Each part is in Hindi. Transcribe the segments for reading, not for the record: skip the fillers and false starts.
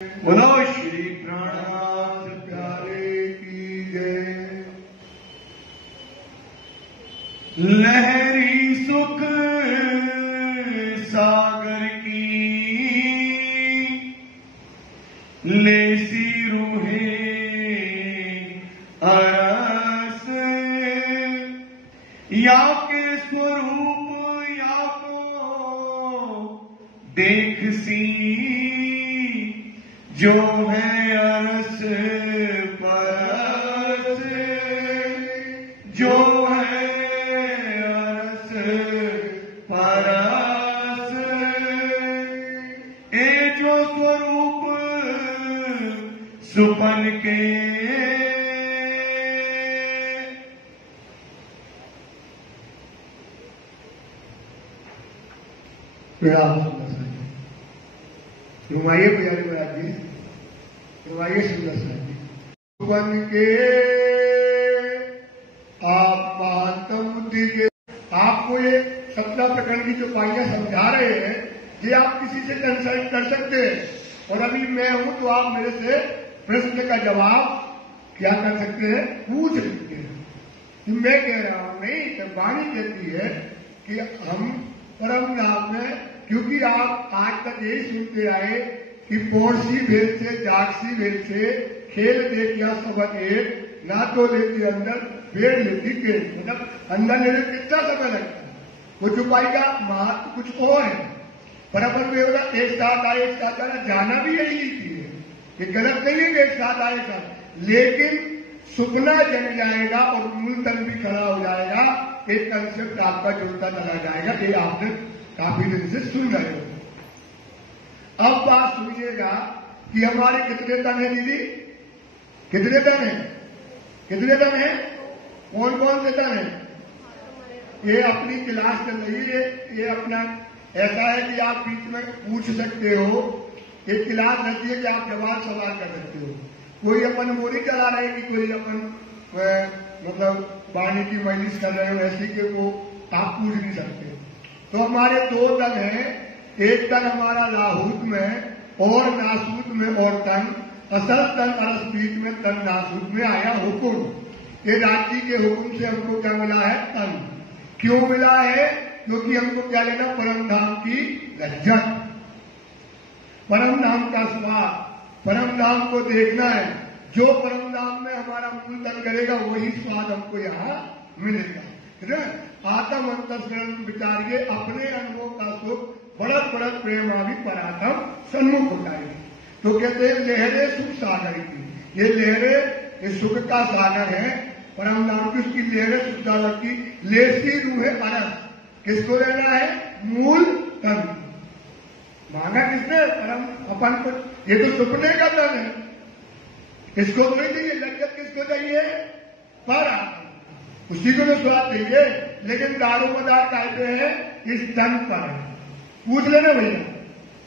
बोलो श्री प्राणनाथ प्यारे की जय। लहरी सुख सागर की लेसी रूहे अरस, या के स्वरूप या को देख सी, जो है अरस परस, जो है अरस परस। ए जो स्वरूप सुपन के, रुमाइए पुजारी महाराज जी, रुमाइए सुंदर साहब जी। सुपन के आप महात्म बुद्धि के, आपको ये 17 प्रकरण की जो पाइयां समझा रहे हैं, ये आप किसी से कंसल्ट कर सकते हैं। और अभी मैं हूं तो आप मेरे से प्रश्न का जवाब क्या कर सकते हैं, पूछ सकते हैं। तो मैं कह रहा हूं नहीं, तो वाणी कहती है कि हम परम धाम में, क्योंकि आप आज तक यही सुनते आए कि पौड़सी भेद से जागसी भेद से खेल देखिया सबक एक, ना तो लेती अंदर पेड़ लेती के, मतलब अंदर लेने कितना समय लगता है। वो चुपाई का महत्व कुछ और है। बराबर में होगा एक साथ आए, एक साथ आना, जाना भी यही नीति है, ये गलत नहीं है कि एक साथ आए साथ, लेकिन सुपना जग जाएगा और मूल तन भी खड़ा हो जाएगा, एक कंसेप्ट आपका जुड़ता चला जाएगा। ये आपने काफी दिन से सुन रहे हो। अब बात सुनिएगा कि हमारे कितने तन है दीदी, कितने तन है, कितने तन है, कौन कौन से तन है। ये अपनी क्लास चल रही है, ये अपना ऐसा है कि आप बीच में पूछ सकते हो, एक क्लास रहती है कि आप जवाब सवाल कर सकते हो। कोई अपन वो नहीं चला रहे कि कोई अपन मतलब पानी की मालिश कर रहे हो, ऐसी के वो आप पूछ नहीं सकते। तो हमारे दो तन हैं, एक तन हमारा लाहूत में और नासूत में, और तन असल तन अरसपीठ में, तन नासूत में आया हुक्म। ये राज्य के हुक्म से हमको क्या मिला है, तन। क्यों मिला है, क्योंकि हमको क्या लेना, परम धाम की लज्जत, परम धाम का स्वाद, परम धाम को देखना है। जो परम धाम में हमारा मूल तन करेगा वही स्वाद हमको यहाँ मिलेगा, है ना। आत्म अंतस्करण विचारिए, अपने अनुभव का सुख बढ़त बढ़त प्रेम आदि परात्म सन्मुख होता है। तो कहते हैं लहरे सुख सागर की, ये लहरे ये सुख का सागर है, परम धाम की, उसकी लहरे सुख सागर की लेसी रूहे अरस। किसको लेना है, मूल तन। मांगा किसने, परम अपन को। ये तो सुपने का तन है, इसको तो नहीं चाहिए लज्जत, किसको चाहिए, पर उसी को तो स्वाद चाहिए। लेकिन दारू मदार कहते हैं इस तन पर। पूछ लेना भैया,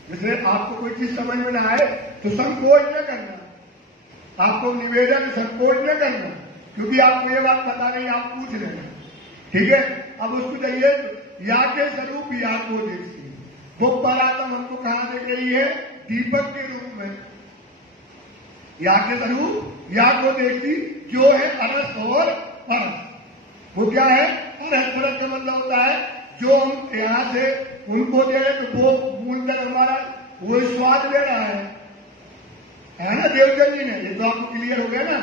जैसे आपको कोई चीज समझ में ना आए तो संकोच न करना, आपको निवेदन संकोच न करना, क्योंकि आपको ये बात पता नहीं, आप पूछ लेना, ठीक है। अब उसको चाहिए या के स्वरूप या को देखी, वो परात्म हमको कहां देख रही है, दीपक के रूप में। या के स्वरूप या को देखती, जो है अरस और परस। वो क्या है, अरस परस का मतलब होता है जो हम यहाँ से उनको दे रहे तो वो मूल तक हमारा वो स्वाद ले रहा है ना देवचंद जी ने। ये तो आपको क्लियर हो गया ना,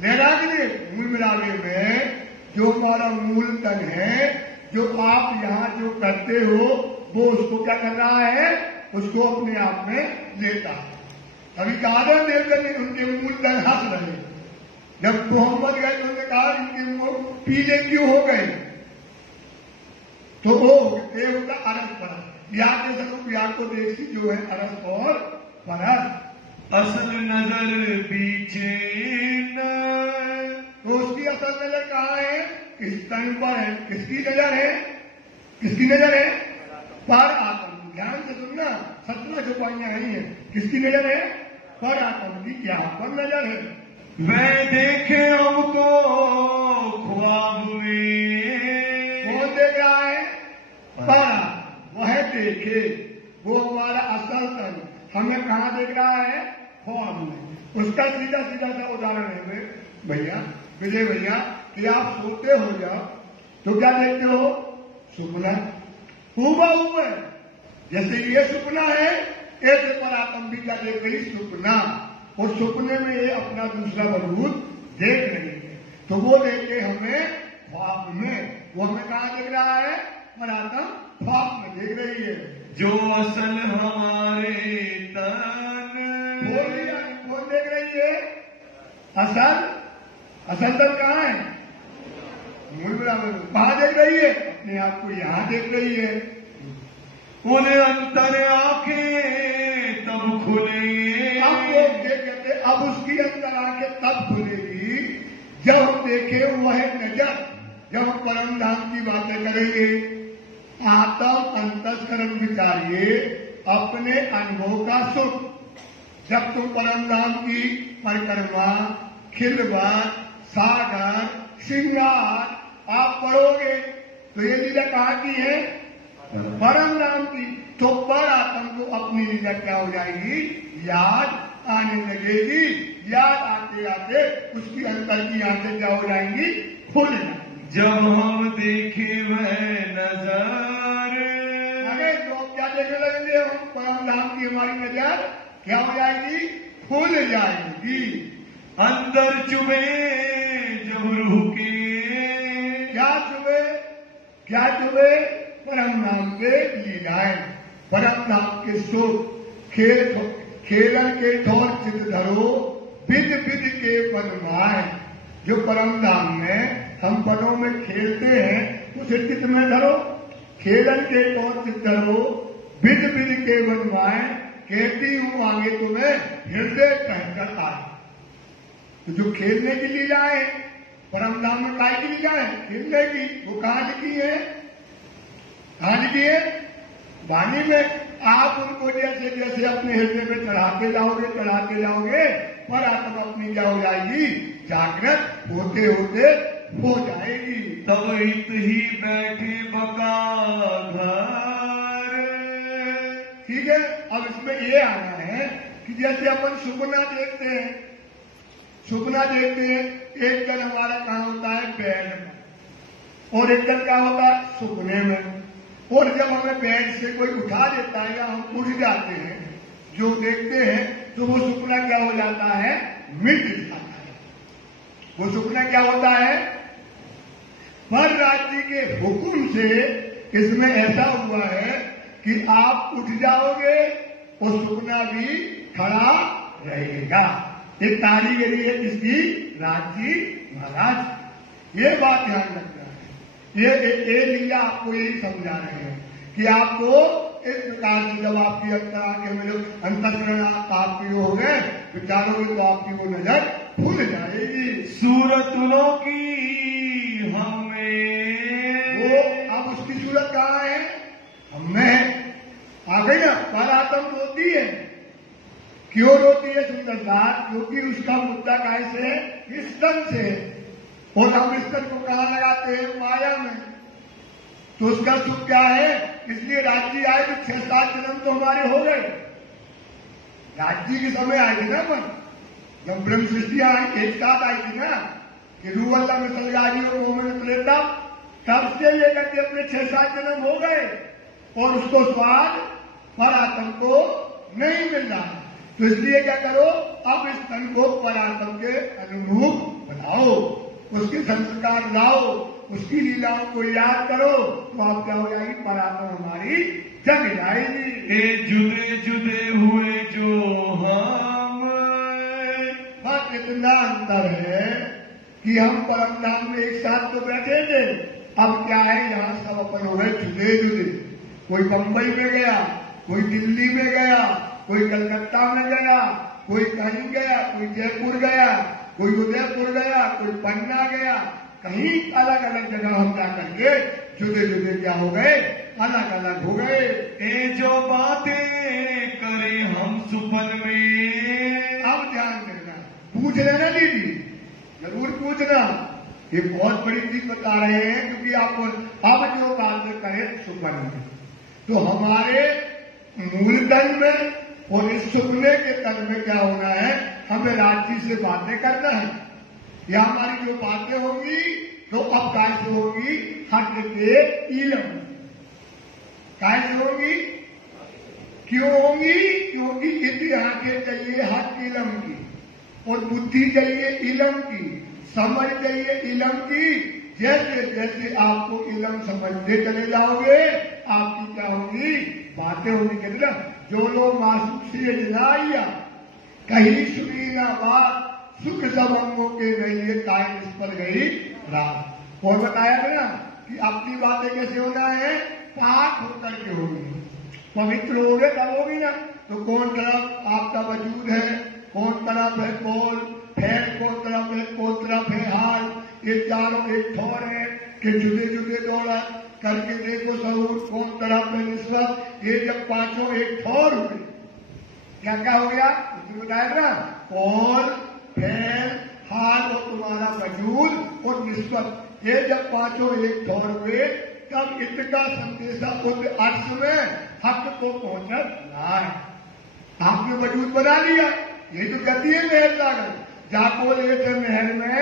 लेना के लिए मूल मिलावे में जो हमारा मूल तन है, जो आप यहाँ जो करते हो वो उसको क्या कर रहा है, उसको अपने आप में लेता है। अभी कहा था देवचंद जी उनके मूल तन हंस रहे, जब मोहम्मद गए तो उन्होंने कहा इनके वो पीले क्यों हो गए, तो वो देव का अरस परस, या के स्वरूप या को देखी, जो है अरस और परस। असल नजर पीछे न, तो उसकी असल नजर कहाँ है, इस तन पर है। किसकी नजर है, किसकी नजर है, पर आत्म। ध्यान से सुनना, 17 छुपाइयां आई है, किसकी नजर है, पर आत्म की। क्या पर नजर है, वह देखे हमको ख्वाब में। कौन देख रहा है, पर वह देखे, वो हमारा असल तन हमें कहाँ देख रहा है, ख्वाब में। उसका सीधा सीधा सा उदाहरण है भैया, विजय भैया, कि आप सोते हो जाओ तो क्या देखते हो? सपना। हुबहू है, जैसे ये सपना है ऐसे परात्म भी क्या देख रही? सपना। और सपने में ये अपना दूसरा वजूद देख रही है, तो वो देखे हमें ख्वाब में। वो हमें कहाँ देख रहा है? परात्म ख्वाब में देख रही है। जो असल हमारे तन कौन देख रही है? असल तन कहाँ है? मूल बराबर कहाँ देख रही है? अपने आप को यहाँ देख रही है। उन्हें अंतर आंखें तब खुलेंगे। अब लोग कहते अब उसकी अंतर आंखें तब खुलेगी जब हम देखे वह नजर, जब हम परम धाम की बातें करेंगे। आत्म अंतस्करण विचारिए अपने अनुभव का सुख। जब तुम परम धाम की परिक्रमा, खिलवाड़, सागर, श्रृंगार आप पढ़ोगे तो ये लीला कहाँ की है? परम धाम की। तो पर आत्म को अपनी लीला क्या हो जाएगी? याद आने लगेगी। याद आते आते उसकी अंतर की आंखें क्या हो जाएंगी? खुल जाएंगी। जब हम देखे वह नजर, अरे लोग क्या देखने लगेंगे? हम परम धाम की हमारी नजर क्या हो जाएगी? खुल जाएगी। अंदर चुभे जब रूह के, क्या चुभे? परम धाम के लीलाएं, परम धाम के सुख। खेलन के ठोर चित धरो, विद विद के बनवाए। जो परम धाम में हम पदों में खेलते हैं उसे चित्त में धरो। खेलन के ठोर चित धरो, विद विद के बनवाए। कहती हूँ आगे तुम्हें हृदय कहकर आए। तो जो खेलने की लीलाएं परम धाम में काय की लीलाएं? खेलने की। वो कहाँ लिखी है? कहाँ लिखी है? वाणी में। आप उनको जैसे जैसे अपने हृदय में चढ़ाते जाओगे पर आत्मा अपनी क्या हो जाएगी? जागृत होते होते हो जाएगी। तब इत ही बैठे बका घर। ठीक है, अब इसमें ये आना है कि जैसे अपन सपना देखते हैं, एक जन हमारा कहाँ होता है? बेड में। और एक जन क्या होता है? सपने में। और जब हमें बेड से कोई उठा देता है या हम उठ जाते हैं, जो देखते हैं तो वो सपना क्या हो जाता है? मिट जाता है। वो सपना क्या होता है? पर राज्य के हुक्म से इसमें ऐसा हुआ है कि आप उठ जाओगे और सपना भी खड़ा रहेगा। ये कारीगरी है किसकी? राजी महाराज। ये बात ध्यान रखना है। ये लीला आपको यही समझा रहे हैं कि आपको इस प्रकार से जब आपकी अंतःकरण आपकी हो गए विचारोगे तो आपकी वो नजर खुल जाएगी। सूरतों की हमें, वो अब उसकी सूरत कहाँ है? हमें आ गई ना। पर आत्म रोती है। क्यों रोती है सुंदरता? क्योंकि उसका मुद्दा कैसे है? इस तन से। और हम इस तन को कहाँ लगाते हैं? माया में। तो उसका सुख क्या है? इसलिए राज्य आए तो 6-7 जन्म तो हमारे हो गए। राज्य के समय आए थे ना अपन, जब ब्रह्म सृष्टियां एक साथ आई थी ना, कि रूवल्ला में सलगारी और मोह में प्रेता, तब से लेकर के अपने 6-7 जन्म हो गए और उसको स्वाद परात्म को नहीं मिल रहा। तो इसलिए क्या करो? अब इस तन को परात्म के अनुरूप बनाओ, उसके संस्कार लाओ, उसकी लीलाओं को याद करो, तो आप क्या हो जाएगी? परात्म हमारी जग जाएगी। ये जुदे जुदे हुए जो हम, बस इतना अंतर है कि हम परम धाम में एक साथ तो बैठे थे, अब क्या है? यहाँ सब अपन हो गए जुदे जुदे। कोई बंबई में गया, कोई दिल्ली में गया, कोई कलकत्ता में गया, कोई कहीं गया, कोई जयपुर गया, कोई उदयपुर गया, कोई पन्ना गया। कहीं अलग अलग जगह हम जाकर के जुदे जुदे क्या हो गए? अलग अलग हो गए। ये जो बातें करे हम सुपन में, अब ध्यान देना, पूछ लेना दीदी, जरूर पूछना। ये बहुत बड़ी चीज बता रहे हैं, क्योंकि आप अब जो बातें करें सुपन में, तो हमारे मूल तन में और इस सुनने के तन में क्या होना है, हमें राजी से बातें करना है। या हमारी जो बातें होंगी तो अब कैसे होंगी, हट के इलम कैसे होंगी, क्यों होंगी, क्योंकि इतनी आंखें चाहिए हट इलम की, और बुद्धि चाहिए इलम की, समझ चाहिए इलम की। जैसे जैसे आपको इलम समझते चले जाओगे, आपकी क्या होगी, बातें होनी चाहिए ना। जो लोग मासूक से जनाइया कहीं सुनी ना बात, सुख सबंगों के नहीं कायम इस पर गई रात। और बताया गया कि अपनी बातें कैसे होना है, पाक होकर के होगी, पवित्र हो गए तब होगी ना। तो कौन तरफ आपका वजूद है, कौन तरफ है कौन, फैल कौन तरफ है, कौन तरफ है हाल, ये चारों एक ठोर है कि जुदे जुदे दौड़ा करके देखो सहूर, कौन तरफ है निस्बत। ये जब पांचों एक ठोर हुए, क्या क्या हो गया उसने बताया ना, कौन, फैल, हाल और तुम्हारा वजूद और निस्बत, ये जब पांचों एक ठोर हुए तब इनका संदेशा उस अर्थ में हक को पहुंचा है। आपने वजूद बना लिया, ये तो गति है महल जाकर, जाको ले थे महल में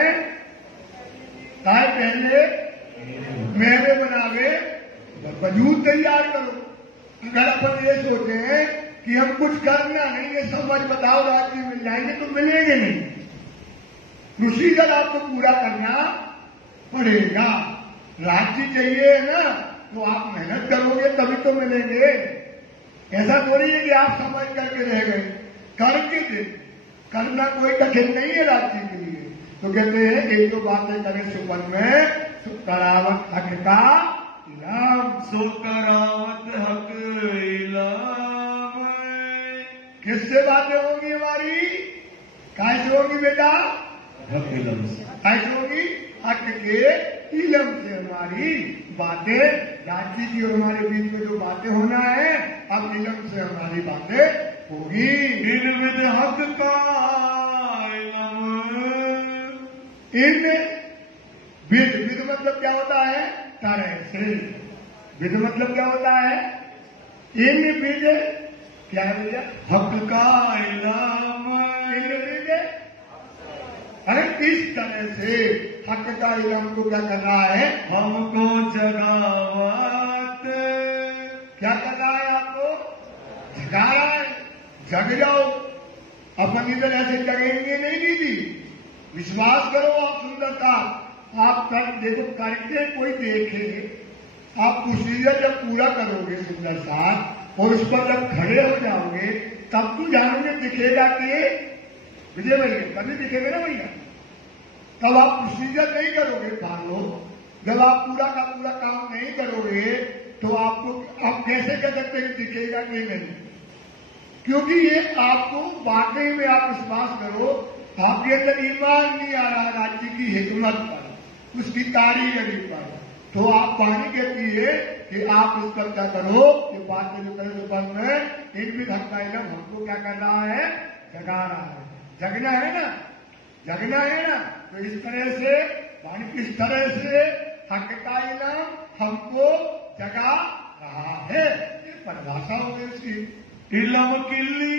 ताए पहले महल बनावे, वजूद तैयार करो। अगर अपन ये सोचे कि हम कुछ करना नहीं, ये समझ बताओ राज्य मिल जाएंगे तो मिलेंगे नहीं, प्रोसीजर आपको पूरा करना पड़ेगा। राज्य चाहिए ना तो आप मेहनत करोगे तभी तो मिलेंगे। ऐसा थोड़ी है कि आप समझ करके रह गए, करके दे, करना कोई कठिन नहीं है राज्य के लिए। तो कहते हैं एक दो बातें करें सुपन में, करावत हक का इलाम, सो करावत हक इलाम। किससे बातें होंगी हमारी, कैसे होगी बेटा, हक इलाम, कैसे होगी, हक के इलम से हमारी बातें, राज्य की और हमारे बीच में जो बातें होना है, अब इलम से हमारी बातें होगी। निर्विद हक का इलम, इन विद, विद मतलब क्या होता है, तरह से, विद मतलब क्या होता है, इन विद क्या है, हक का इलम, इन विद, अरे किस तरह से हक का इलम को क्या कर रहा है, हमको जगावत, क्या कर रहा है, आपको जगा रहा है, जग जाओ। अपन इधर ऐसे जगेंगे नहीं दीदी, विश्वास करो आप सुंदरता, आप कर देखो, करके कोई देखे, आप प्रोसीजर जब पूरा करोगे सुंदर सा और उस पर जब खड़े हो जाओगे तब तो जानोगे, दिखेगा कि विजय भैया कभी दिखेगा ना भैया, तब आप प्रोसीजर नहीं करोगे। मान लो जब आप पूरा का पूरा काम नहीं करोगे तो आपको, आप कैसे कह सकते हैं दिखेगा कि नहीं, क्योंकि ये आपको वाकई में आप विश्वास करो, आपके अंदर ईमान नहीं आ रहा राज्य की हिकमत पर, उसकी कारीगरी पर, तो आप पानी कहती है कि आप इस पर क्या करो, ये बात जो करें सुबह में, इन भी धक्का इलम हमको क्या कर रहा है, जगा रहा है। जगना है ना, जगना है ना, तो इस तरह से पानी किस तरह से हक का इलम हमको जगा रहा है, ये परिभाषा हो गई इसकी। इलम किल्ली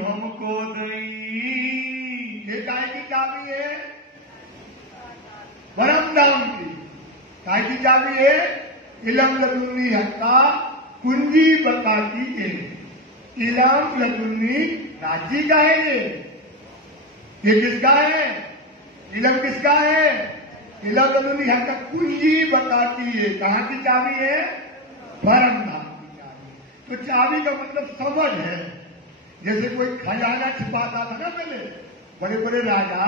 हमको दई, ये काय की चाबी है, परम धाम की काय की चाबी है, इलम लदुन्नी हक्का कुंजी बताती है। इलम लदुन्नी राज्य का है, ये किसका है, इलम किसका है, इलम लदुन्नी हक्का कुंजी बताती है। कहाँ की चाबी है, परम धाम की चाबी। तो चाबी का मतलब समझ है। जैसे कोई खजाना छिपाता था ना पहले, बड़े बड़े राजा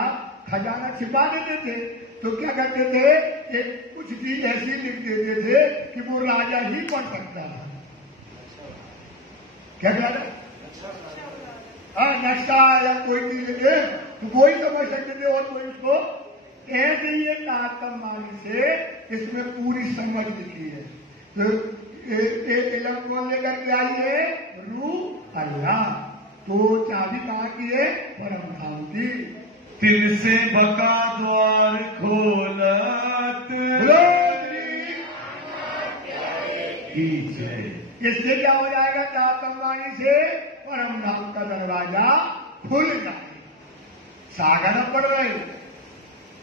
खजाना छिपा देते थे, तो क्या करते थे, एक कुछ चीज ऐसी लिख देते थे कि वो राजा ही पढ़ सकता था। क्या कहना, हाँ नक्शा या कोई चीज लिखे तो वो ही समझ सकते थे, और कोई उसको ऐसे ही ताकम मानी से इसमें पूरी समझ लिखी है। तो इलम कौन लेकर के आई है, रूह अल्लाह। तो चाबी कहाँ की है, परम धाम की। तिल से बका द्वार खोलत, इससे क्या हो जाएगा, ताकम वाणी से परम धाम का दरवाजा खुल जाएगा। सागर पढ़ रहे,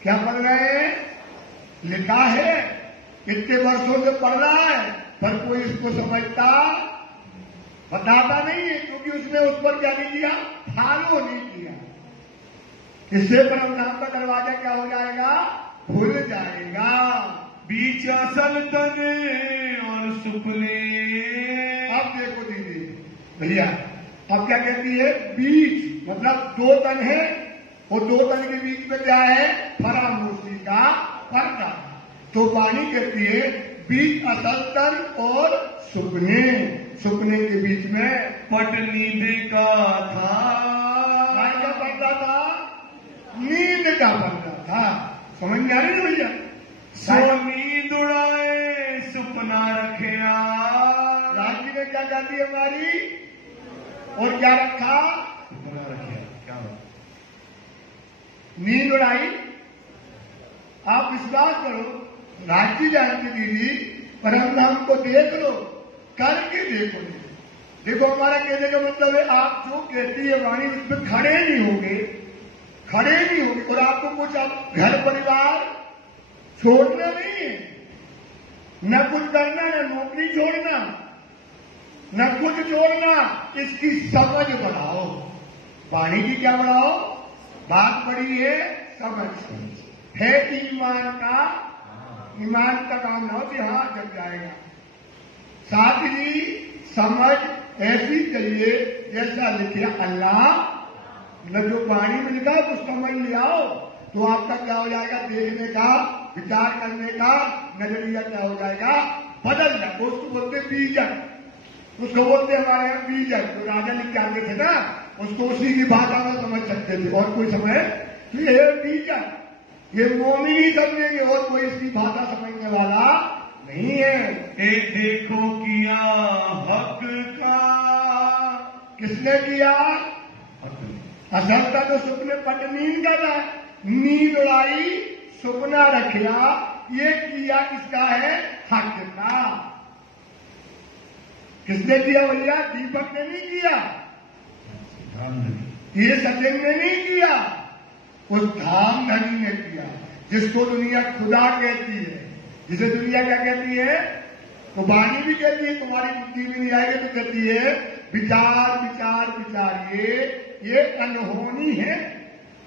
क्या पढ़ रहे हैं? लिखा है, इतने वर्षों से पढ़ रहा है, पर कोई इसको समझता बताता नहीं है, क्योंकि उसने उस पर क्या नहीं किया, फॉलो नहीं किया। इससे परम धाम का दरवाजा क्या हो जाएगा? खुल जाएगा। बीच असल तने और सुपने। अब देखो दीदी भैया, अब क्या कहती है? बीच मतलब दो तन है, और दो तन के बीच में क्या है? फरामोशी का पर्दा। तो वाणी कहती है बीच असल तन और सुपने, सुपने के बीच में पटनी देखा था। क्या पर्दा था? नींद का पर्दा था। समझ में आ रही है भैया? सो नींद उड़ाए सुपना रखिया। राजी ने क्या कर दी हमारी, और क्या रखा? सुपना रखिया। क्या बात? नींद उड़ाई। आप विश्वास करो, राजी जानती दीदी, परम धाम को देख लो, करके देखो। देखो हमारा कहने का मतलब है, आप जो कहती है वाणी उस पर खड़े नहीं होंगे, खड़े नहीं होंगे, और आपको कुछ अब घर परिवार छोड़ना नहीं है, न कुछ करना, न नौकरी छोड़ना, न कुछ छोड़ना, इसकी समझ बढ़ाओ। वाणी की क्या बढ़ाओ? बात बड़ी है, समझ है। ईमान का, ईमान का काम ना हो कि हाँ जग जाएगा। साथ ही समझ ऐसी चाहिए जैसा लिखा अल्लाह, मतलब जो वाणी में लिखा तो समझ ले आओ, तो आपका क्या हो जाएगा? देखने का, विचार करने का नजरिया क्या हो जाएगा? बदल जाए। उसको बोलते बीजन, उसको बोलते हमारे यहाँ बीजन। जो राजा लिख के आते थे ना, उसको उसी की भाषा में समझ सकते थे, और कोई समझ तो ये बीजन, ये मोमिन ही समझेंगे, और कोई इसकी भाषा समझने वाला नहीं है। ए देखो किया हक का। किसने किया? असल का तो सुपने पट नींद का था, नींद उड़ाई सुपना रखिया, ये किया किसका है? हक का। किसने किया भैया? दीपक ने नहीं किया, ये सचिन ने नहीं किया, उस धाम धनी ने किया, जिसको दुनिया खुदा कहती है, जिसे दुनिया क्या कहती है? तो वाणी भी कहती है, तुम्हारी बुद्धि में नहीं आएगी तो कहती है विचार विचार विचारिए, ये अनहोनी है,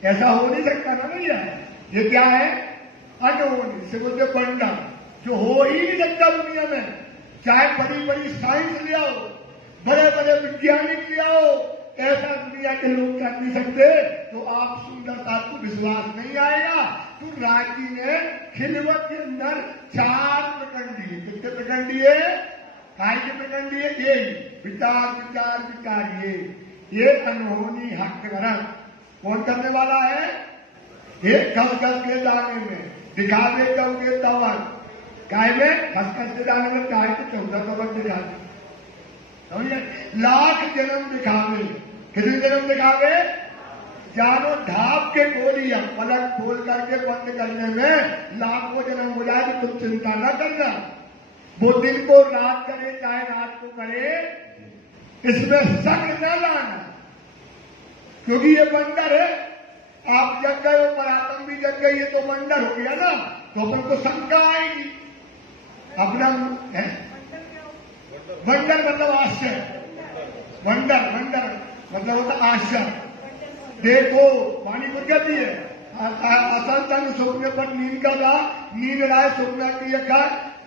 ऐसा हो नहीं सकता ना भैया। ये क्या है? अनहोनी से बोलते बंडा, जो हो ही नहीं सकता दुनिया में। चाहे बड़ी बड़ी साइंस ले आओ, बड़े बड़े वैज्ञानिक ले आओ, ऐसा दुनिया के लोग कर नहीं सकते। तो आप सुंदरता को विश्वास नहीं आएगा। तो राजी ने खिलवत के अंदर 4 प्रकरण दिए। कितने प्रकरण दिए? काय के प्रकरण दिए? ये विचार विचार विचारिए, ये अनहोनी हक ग्रहण कौन करने वाला है? एक खसखस के दाने में दिखावे जाओगे तवन, काय में खसखस के दाने में काय को 14 तवन दे जाते, लाख जन्म दिखावे। कितने जन्म दिखावे? जानो ढाप के गोलियां पलक खोल करके बंद करने में लाखों जन्म हो जाए, तो तुम चिंता न करना। वो दिन को रात करे चाहे रात को करे, इसमें शक न लाना, क्योंकि ये बंदर है। आप जग गए हो, परात्म भी जग गई है, तो बंदर हो गया ना, तो अपन को शंका आएगी। अपना है बंदर मतलब आश्चर्य, बंदर बंदर मतलब होता आश्चर्य। देखो वाणी को कहती है असल तन सुपने पर नींद का था, नींद राय सुपना किया का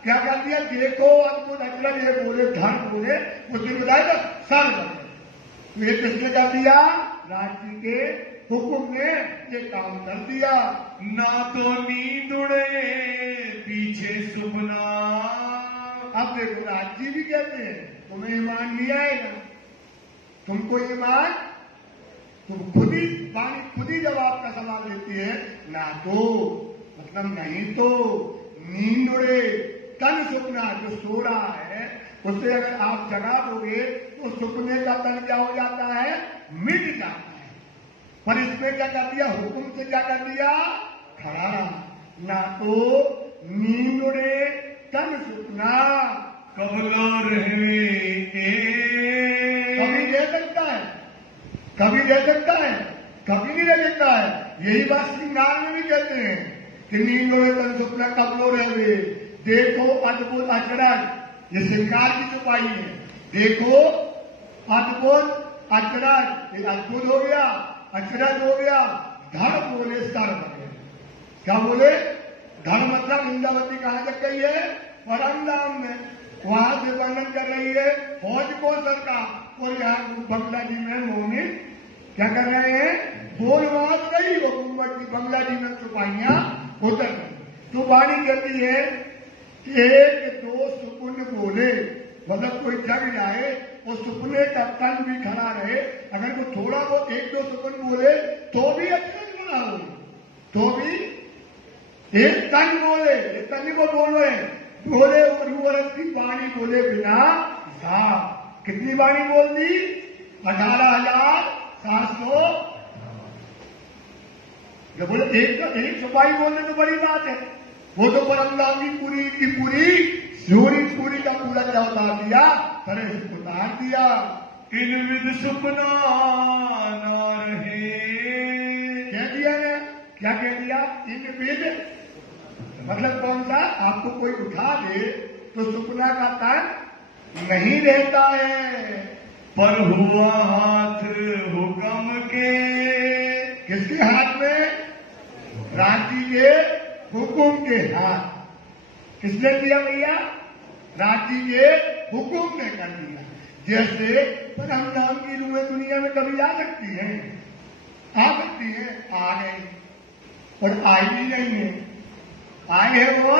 क्या कर दिया? देखो अद्भुत अचरज, ये बोले धन बोले, उस दिन बताया था सर। ये किसने कर दिया? राजी के हुक्म ने ये काम कर दिया। ना तो नींद उड़े पीछे सुपना। अब देखो राजी भी कहते हैं तुम्हें ईमान नहीं आएगा, तुमको ईमान, तुम खुद ही वाणी खुद ही जवाब का सवाल देती है। ना तो मतलब नहीं तो नींद उड़े तन सुपना, जो सो रहा है उससे अगर आप जगा दोगे तो सुपने का तन क्या हो जाता है? मिट जाता है। पर इसमें क्या कर दिया? हुक्म से क्या कर दिया? खड़ा रहा। ना तो नींद उड़े तन सुपना, कबलो रहे कभी दे सकता है रह सकता है? कभी नहीं रह सकता है। यही बात श्रृंगार में भी कहते हैं कि नींदो रे तन सुपना कबलो रहे, देखो अद्भुत अचरज। ये श्रृंगार की चौपाई है। देखो अद्भुत अचरज, ये अद्भुत हो गया, अचरज हो गया। धर्म बोले सर्व, क्या बोले? धर्म मतलब इंद्रावती कहां तक गई है? परम धाम में। वहां से वर्णन कर रही है फौज को सरकार, और यहाँ बांग्लादेश में मोमिन क्या कर रहे हैं? बोलबाज नहीं, वो गुम्बद की बांग्लादेश में चौपाइयां उतर गई। तो वाणी कहती है कि एक दो सुकुन बोले, मतलब कोई जग जाए और सुपने का तन भी खड़ा रहे, अगर वो थोड़ा बहुत एक दो सुकुन बोले तो भी अच्छा बना हो, तो भी एक तन बोले, एक तन को बोल रहे बोले वर्ष की वाणी बोले बिना साफ। कितनी वाणी बोल दी? 18,700। जब बोले एक सफाई बोलने तो बड़ी बात है। वो तो परमधाम की पूरी सूरी पूरी का पूरा क्या उतार दिया? तरह से उतार दिया। इन विद सुपना न रहे, कह दिया ने, क्या कह दिया? इन विद मतलब कौन सा? आपको कोई उठा दे तो सुपना का तन नहीं रहता है। पर हुआ हाथ हुक्म के, किसके हाथ में? राज्य के हुकुम के हाथ। किसने किया भैया? राज्य के हुकुम ने कर दिया। जैसे परमधाम की रूहें दुनिया में कभी आ सकती है? आ सकती है, आ गई, और आई भी नहीं है। आए है वो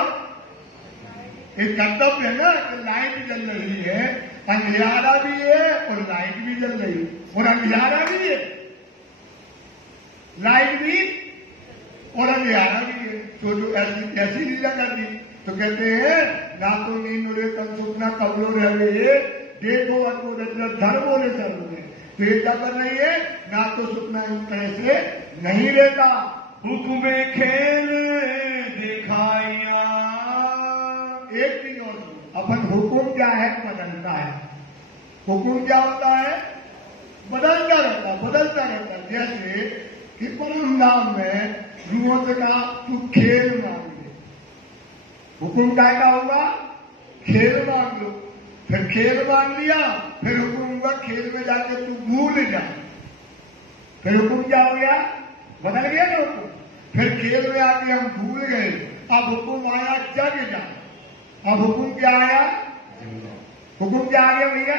एक कर्तव्य है ना कि लाइट जल रही है, अंधियारा भी है और लाइट भी जल रही है, और अंधियारा भी है, लाइट भी और अंधियारा भी है। तो जो ऐसी लीला कर दी तो कहते हैं ना तो नींद उड़े तब सुपना कबलो रहे, देखो अद्भुत धर्म बोले सर्व में। तो ये क्या कर रही है? ना तो सुपना इस तरह से नहीं रहता। हुक्म खेल दिखाइया। एक चीज और, अपन हुकुम क्या है? बदलता है। हुकुम क्या होता है? बदलता रहता, बदलता रहता। जैसे कि परम धाम में रूहों से कहा तू खेल मांग ले, हुकुम क्या होगा? खेल मांग लो। फिर खेल मांग लिया, फिर हुकुम होगा खेल में जाके तू भूल जा। फिर हुकुम क्या हो गया? बदल गया ना हुकुम। फिर खेल में आके हम भूल गए, अब हुकुम आया जग जा। अब हुकुम क्या आया? हुकुम क्या आ गया भैया?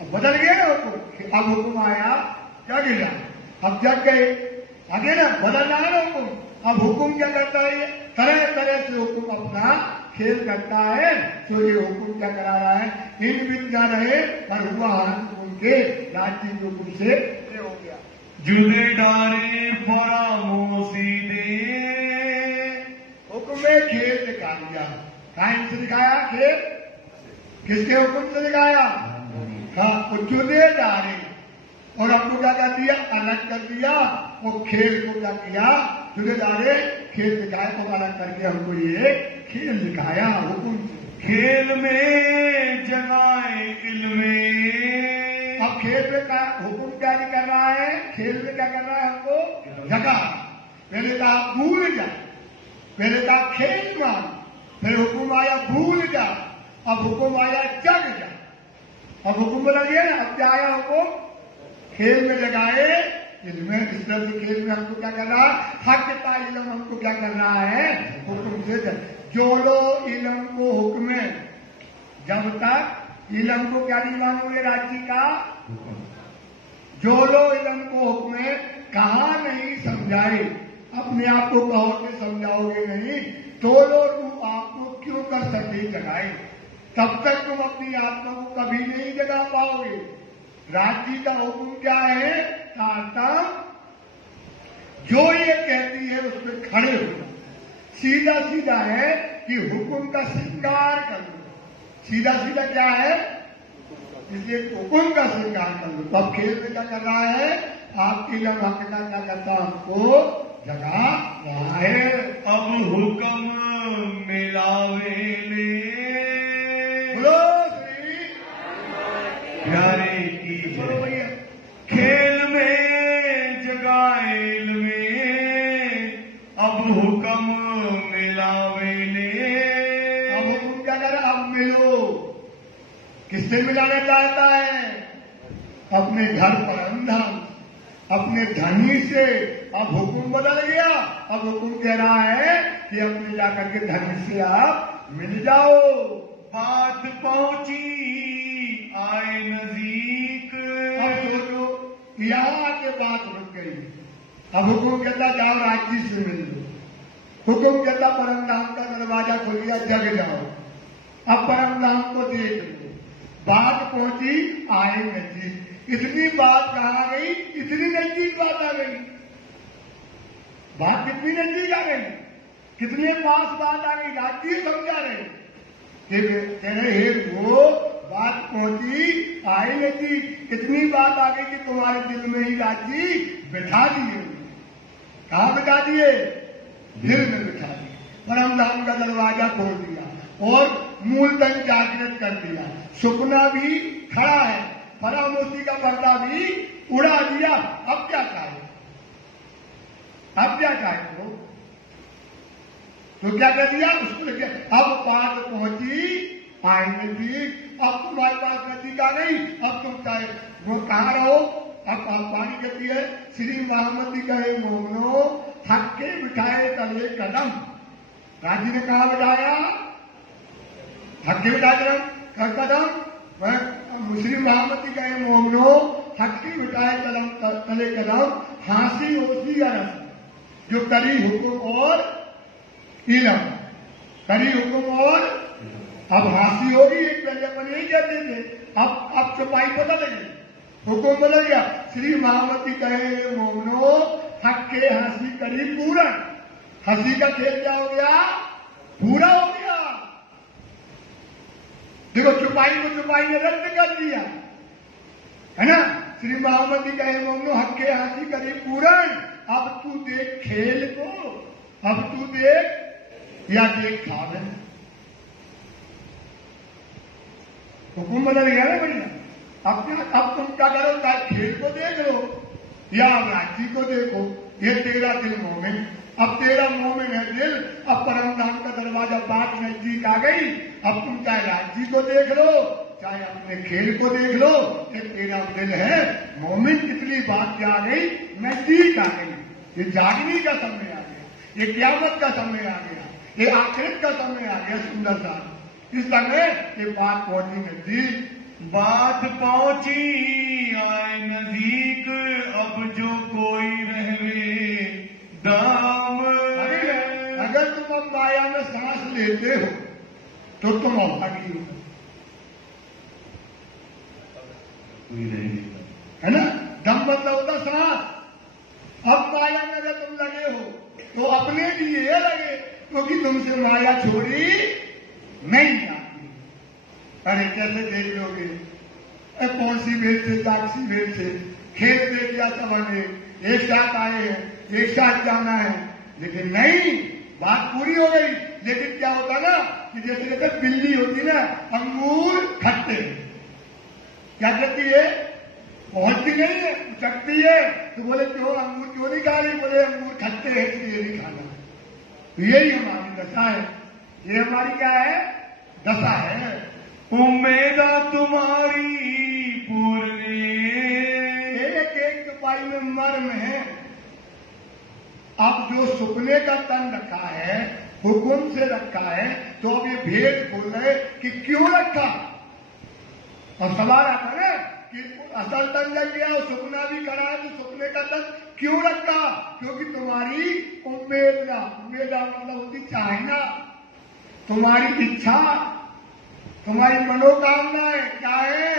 अब बदल गया ना हुकुम। अब हुकुम आया जग जा, अब जग गए, आगे ना बदल रहा है ना हुकुम। अब हुकुम क्या करता है? तरह तरह से हुकुम अपना खेल करता है। तो ये हुकुम क्या करा रहा है? इन विद्या रहे और हुआ उनके राज्य के हुकुम से हो गया। जुदे डारे परामोसी दे, हुक्म में खेल दिखा दिया। टाइम से दिखाया खेल, किसके हुक्म से दिखाया? हाँ, तो जुदे डारे, और हमको क्या कर दिया? अलग कर दिया। वो खेल को क्या किया? जुदे डारे खेल दिखाया, तो अलग करके हमको ये खेल दिखाया हुक्म से। खेल में जगाए इल्मे। अब खेल में का हुक्म क्या नहीं कर रहा है? खेल में क्या कर रहा है? हमको जगा। पहले कहा भूल जा, पहले कहा खेल मान, फिर हुक्म आया भूल जा, अब हुक्म आया जग जा। अब हुक्म बदल गया ना। अब क्या आया हुक्म? खेल में जगाए इनमें। इस तरह से खेल में हमको क्या कर रहा है? हकता इलम हमको क्या कर रहा है? हुक्म से जोड़ो इलम को हुक्म। जब तक इलम को क्या नहीं मानोगे? राज्य का जोड़ो इलम को हुक्म। कहा नहीं समझाए, अपने आप को कहोगे समझाओगे नहीं, तो लोग आपको क्यों कर सके जगाए? तब तक तुम अपनी आत्मा को कभी नहीं जगा पाओगे। राज्य का हुक्म क्या है? तारतम जो ये कहती है उसमें खड़े हो। सीधा सीधा है कि हुक्म का श्रृंगार कर लो। सीधा सीधा क्या है? इसलिए हुक्म का श्रृंगार कर लो। तो अब खेल में क्या कर रहा है? आपकी लम्हा क्या करता हमको जगा रहा है। अब हुक्म मिलावे ले, बोलो श्री प्यारे की बोलो भैया। खेल में आयल में अब हुक्म मिलावेले। अब हुक्म क्या कर, अब मिलो। किससे मिलाना चाहता है? अपने घर पर अंधन, अपने धनी से। अब हुक्म बदल गया, अब हुक्म कह रहा है कि अपने जाकर के धनी से आप मिल जाओ। बात पहुंची आए नजीक। अब सोचो, यहाँ आके बात रुक गई। अब हुक्म कहता जाओ राज्य से मिल लो। हुक्म कहता परम धाम का दरवाजा खोल दिया, जग जाओ। अब परम धाम को देख लो। बात पहुंची आए नजीक। इतनी बात कहाँ गई, इतनी नजदीक बात आ गई। बात कितनी नजदीक आ गई, कितने पास बात आ गई। राज्य समझा रहे कह रहे हे वो बात पहुंची आई नजदीक। इतनी बात आ गई कि तुम्हारे दिल में ही राज्य बिठा दिए। कहाँ बिठा दिए? दिल में बिठा दिए। परम धाम का दरवाजा खोल दिया और मूलधन जागृत कर दिया। सुपना भी खड़ा है, फरामोशी का पर्दा भी उड़ा दिया। अब क्या चाहे, अब क्या चाहे तो क्या कर दिया उसको लेके। अब बात पहुंची आई नजदीक। अब तुम्हारे पास नजदीक आ गई। अब तुम चाहे वो कहाँ रहो। अब पानी कहती है श्री महामती कहे मोमनो थक्के बिठाए तले कदम। राजी ने कहा बिठाया, थक्के बिठाए कदम। श्री महामती कहे मोमनो थक्के बिठाए तले कदम। हांसी होशी अरस जो करी हुक्म और इलम। करी हुक्म और अब हांसी होगी। एक पहले अपन यही कहते थे, अब चुपाई बदल गई, हुक्म बदल गया। श्री महामती कहे मोमनो थक्के हंसी करी पूरा। हंसी का खेल क्या हो गया, पूरा हो गया। देखो चुपाई को चुपाई ने रद्द कर दिया है ना। श्री महामती कहे मोमनो हक्के हंसी करी पूरण। अब तू देख खेल को, अब तू देख या देख खावे। हुक्म बदल गया ना बढ़िया। अब तुम क्या करो, चाहे खेल को देख लो या राज्य को देखो। ये तेरा दिल मोमिन, अब तेरा मोमिन है दिल। अब परम धाम का दरवाजा बात नजदीक आ गई। अब तुम चाहे राज्य को देख लो चाहे अपने खेल को देख लो, ये तेरा दिल है मोमिन। कितनी बात क्या आ गई, नजदीक आ गई। ये जागने का समय आ गया, ये क्यामत का समय आ गया, ये आखिरत का समय आ गया। सुंदर सा इस समय ये बात पहुंची नजदीक। बात पहुंची आए नजदीक अब जो कोई रहवे दाम। अगर तुम अब माया में सांस लेते हो तो तुम अभागी हो, है ना। दम मतलब होता सांस। अब माया में अगर तुम लगे हो तो अपने लिए लगे, क्योंकि तुमसे माया छोड़ी नहीं जाती। अरे कैसे देख लोगे, कौन सी भेद से साक्षी भेद से खेल देख लिया सबने, एक साथ आए हैं, एक साथ जाना है। लेकिन नहीं, बात पूरी हो गई। लेकिन क्या होता ना कि जैसे कहते बिल्ली होती ना, अंगूर खट्टे, क्या करती है, पहुंचती नहीं है, चखती है। तो बोले क्यों अंगूर क्यों नहीं खा रही, बोले अंगूर खट्टे है इसलिए नहीं खाना। यही हमारी दशा है, ये हमारी क्या है, दशा है। उम्मीदा तुम्हारी पूरी। एक एक चुपाई में मर्म है। अब जो सुपने का तन रखा है, हुक्म से रखा है, तो अब ये भेद खोल रहे कि क्यों रखा। और सवाल आता ना कि असल तन लग गया और सुपना भी खड़ा है, तो सुपने का तन क्यों रखा। क्योंकि तुम्हारी उम्मीदा मतलब होती चाहना, तुम्हारी इच्छा, तुम्हारी मनोकामनाएं क्या है,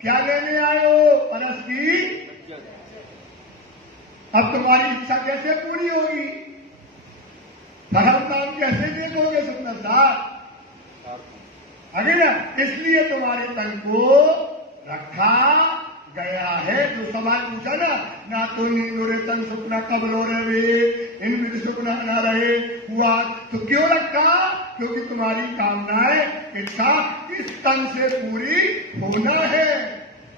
क्या लेने आए हो, परस की। अब तुम्हारी इच्छा कैसे पूरी होगी, धर्म काम कैसे देखोगे सुंदर साथ, अरे ना। इसलिए तुम्हारे तन को रखा गया है। जो सवाल पूछा ना तो नीलोरे तन सुपना कब लो रहे, इन भी सुपना न रहे हुआ, तो क्यों रखा, क्योंकि तुम्हारी कामनाएं इच्छा इस तन से पूरी होना है।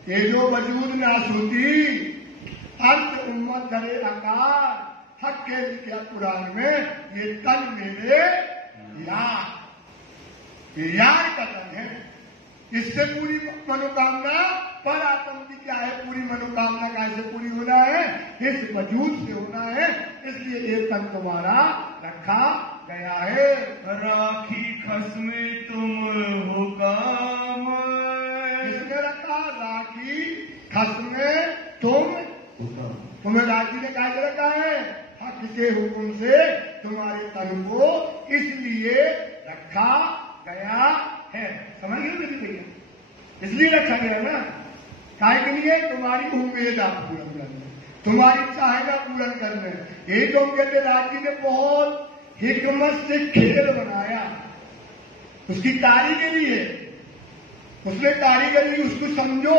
ये जो वजूद नासूती अर्थ उम्मत करे आकार, हक के लिखा कुरान में, ये तन मेरे यार, ये यार का तन है। इससे पूरी मनोकामना, पर आत्म की क्या है, पूरी मनोकामना कैसे पूरी होना है, इस वजूद से होना है। इसलिए ये तन तुम्हारा रखा गया है। राखी खस्मे तुम हो काम, इसने रखा राखी खस्मे तुम्हें राखी ने क्या रखा है, हक के हुक्म से तुम्हारे तन को इसलिए रखा गया है। समझ गए मेरी भैया? इसलिए रखा गया ना, काय के लिए, तुम्हारी उम्मीद आप पूर्ण करने, तुम्हारी चाहना पूर्ण करने। यही तो हम कहते राखी ने बहुत हिकमत से खेल बनाया, उसकी कारीगरी है, उसने कारीगरी, उसको समझो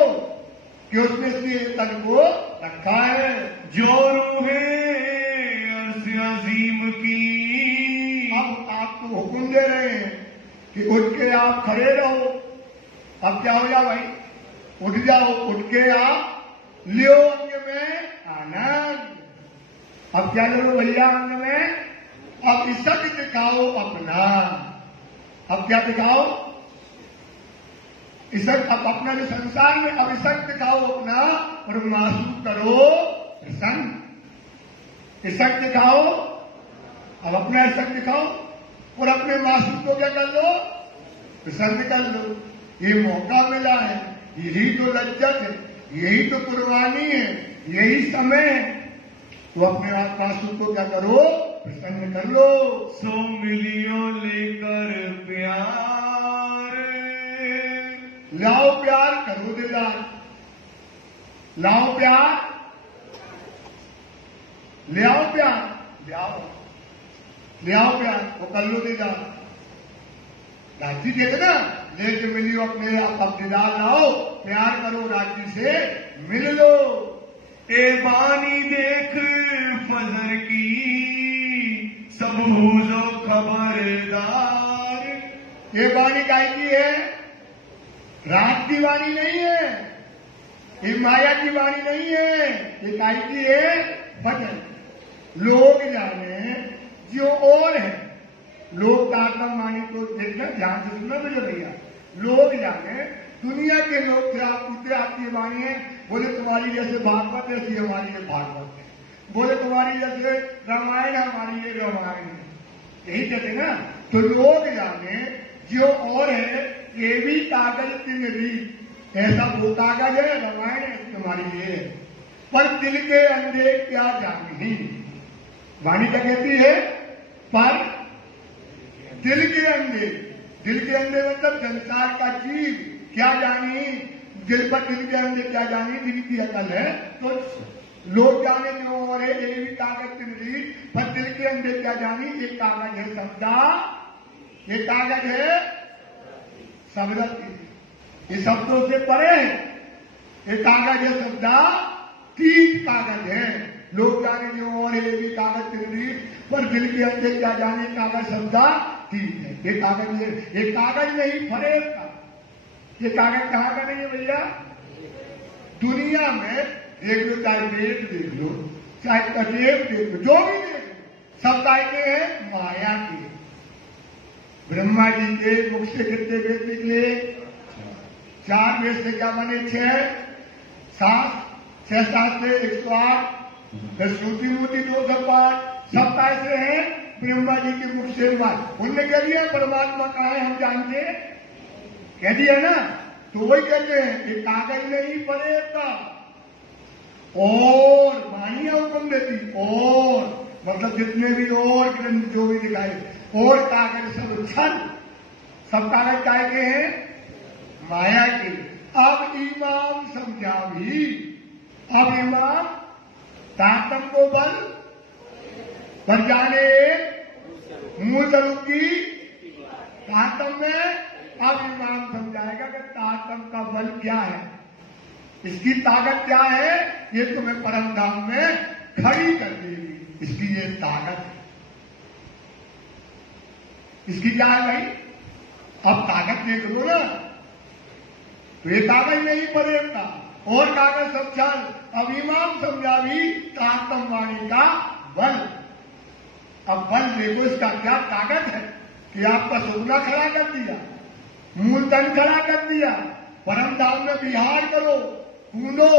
कि उसने इसलिए तन को रखा है। जो रूहे अर्ज़ अज़ीम की, अब आपको हुक्म दे रहे हैं कि उठ के आप खड़े रहो। अब क्या हो जाओ भाई, उठ जाओ, उठ के आप लियो अंग में आनंद। अब क्या करो भैया अंग में, अब इसक दिखाओ अपना। अब क्या दिखाओ, इसक, अब अपना जो संसार में, अब इसक दिखाओ अपना और महसूस करो प्रसन्न। इसक दिखाओ, अब अपना इसक दिखाओ और अपने महसूस को क्या कर लो, प्रसन्न कर लो। ये मौका मिला है, यही तो लज्जत है, यही तो कुर्बानी है, यही समय है। तो अपने आप महसूस को क्या करो, प्रसन्न कर लो। सो मिलियो लेकर प्यार, लाओ प्यार, करो दीदार। लाओ प्यार, ले आओ प्यार, ले आओ, ले आओ प्यार, वो कर लो दीदार। राजी देते ना, लेके मिलियो अपने आप दीदार लाओ, प्यार करो, राजी से मिल लो। ए बानी देख फजर की, सब हुजो खबरदार। ये वाणी काय की है, रात की वाणी नहीं है, ये माया की वाणी नहीं है, ये काय की है, भजन। लोग जाने जो और है, लोग तातम वाणी को देखना, ध्यान से सुनना मुझे भैया। लोग जाने, दुनिया के लोग थे, आप पूछते आपकी वाणी है, बोले तुम्हारी जैसे भागवत ऐसी हमारी ये भागवत है, बोले तुम्हारी जैसे रामायण हमारी ये रामायण है, यही कहते ना। तो लोग जाने जो और है, ये भी कागज की रीत, ऐसा वो कागज है, रामायण है तुम्हारी ये है, पर दिल के अंधे क्या जानी। वाणी क्या कहती है, पर दिल के अंधे, दिल के अंधे मतलब संसार का चीज क्या जानी, दिल पर दिल के अंदर क्या जानी, दिल की अकल है। तो लोग जाने जो और है, ये भी कागज की, पर दिल के अंदर क्या जानी, ये कागज है शब्दा, ये कागज है शब्द, ये शब्दों से परे है, ये कागज है शब्दा, तीज कागज है। लोग जाने जो और है, ये भी कागज की, पर दिल के अंदर क्या जाने, कागज शब्दा तीज है। ये कागज है, ये कागज नहीं फरेब का। ये कागज कहाँ का नहीं है भैया, दुनिया में देख लो, चाहे वेद देख लो, चाहे कटेब देख लो, जो भी देख लो, सब काय के हैं, माया के। ब्रह्मा जी के मुख से कितने वेद निकले, 4 वेद से क्या बने, 6 शास्त्र 108, श्रुति मूर्ति 205, सब कैसे हैं, ब्रह्मा जी के मुख से बात। उनने कह दिया परमात्मा कहाँ है हम जानते, कह दिया ना। तो वही कहते हैं, ये कागज नहीं पड़े का, और वाणियां हुक्म देती, और मतलब जितने भी और ग्रंथ जो भी दिखाए, और कागज सब छल, सब कागज काय के हैं, माया के। अब इमाम समझा भी, अब इमाम तातम को बल पर जाने मूल स्वरूप की तातम में। अब इमाम समझाएगा कि तातम का बल क्या है, इसकी ताकत क्या है, ये तुम्हें परम धाम में खड़ी कर देगी, इसकी ये ताकत है। इसकी क्या है भाई, अब ताकत देख लो ना, तो ये कागज नहीं पड़ेगा, और कागज सब छल, अब इमाम समझावी ताकतम वाणी का बल। अब बल देखो इसका क्या ताकत है कि आपका सुपना खड़ा कर दिया, मूलधन खड़ा कर दिया, परम धाम में विहार करो, कूदो,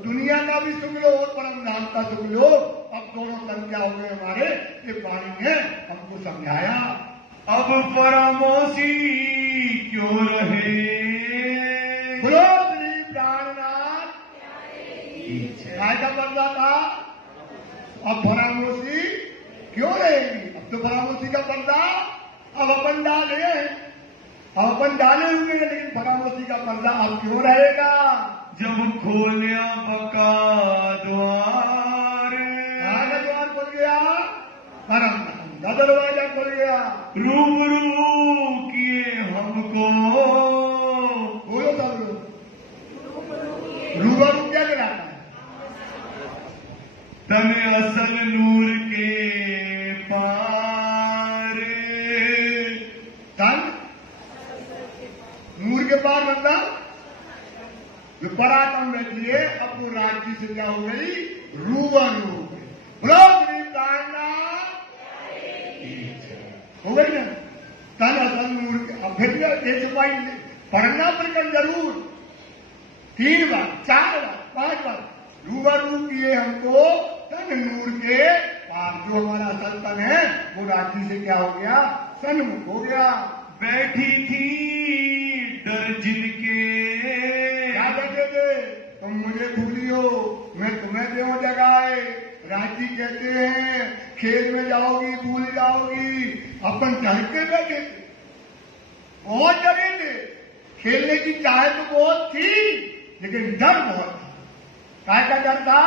दुनिया का भी सुख लो और परम धाम का सुख लो। अब दोनों तन क्या हो गए हमारे, ये वाणी ने हमको समझाया। अब परामोशी क्यों रहे, बोलो श्री प्राणनाथ। काय का पर्दा था, अब फरामोशी क्यों रहेगी। अब तो फरामोशी का पर्दा अब अपन डाले, अब अपन डाले हुए हैं, लेकिन फरामोशी का पर्दा अब क्यों रहेगा। जब खोलिया बका द्वार, द्वार खुल गया, परम का दरवाजा खुल गया, रूबरू किए हमको। बोलो सब लोग, रूबरू क्या कराता है, तने असल नूर के पार, तन नूर के पार मतलब जो पराक्रम बैठी है, अब वो राज्य से क्या हो गई, रूबरू हो गई। हो गई ना, तन असल नूर के। अब फिर ये छुपाई पढ़ना प्रकरण जरूर 3 बार 4 बार 5 बार, रूबरू किए हमको तन नूर के पार। जो हमारा असल तन है वो राज्य से क्या हो गया, सन्मुख हो गया। बैठी थी डर जिनके, क्या बैठे थे, तुम मुझे भूलियो मैं तुम्हें देव जगाए। राजी कहते हैं खेत में जाओगी भूल जाओगी, अपन डर के बैठे थे, बहुत डरे थे। खेलने की चाह तो बहुत थी, लेकिन डर बहुत था। काय का डर था,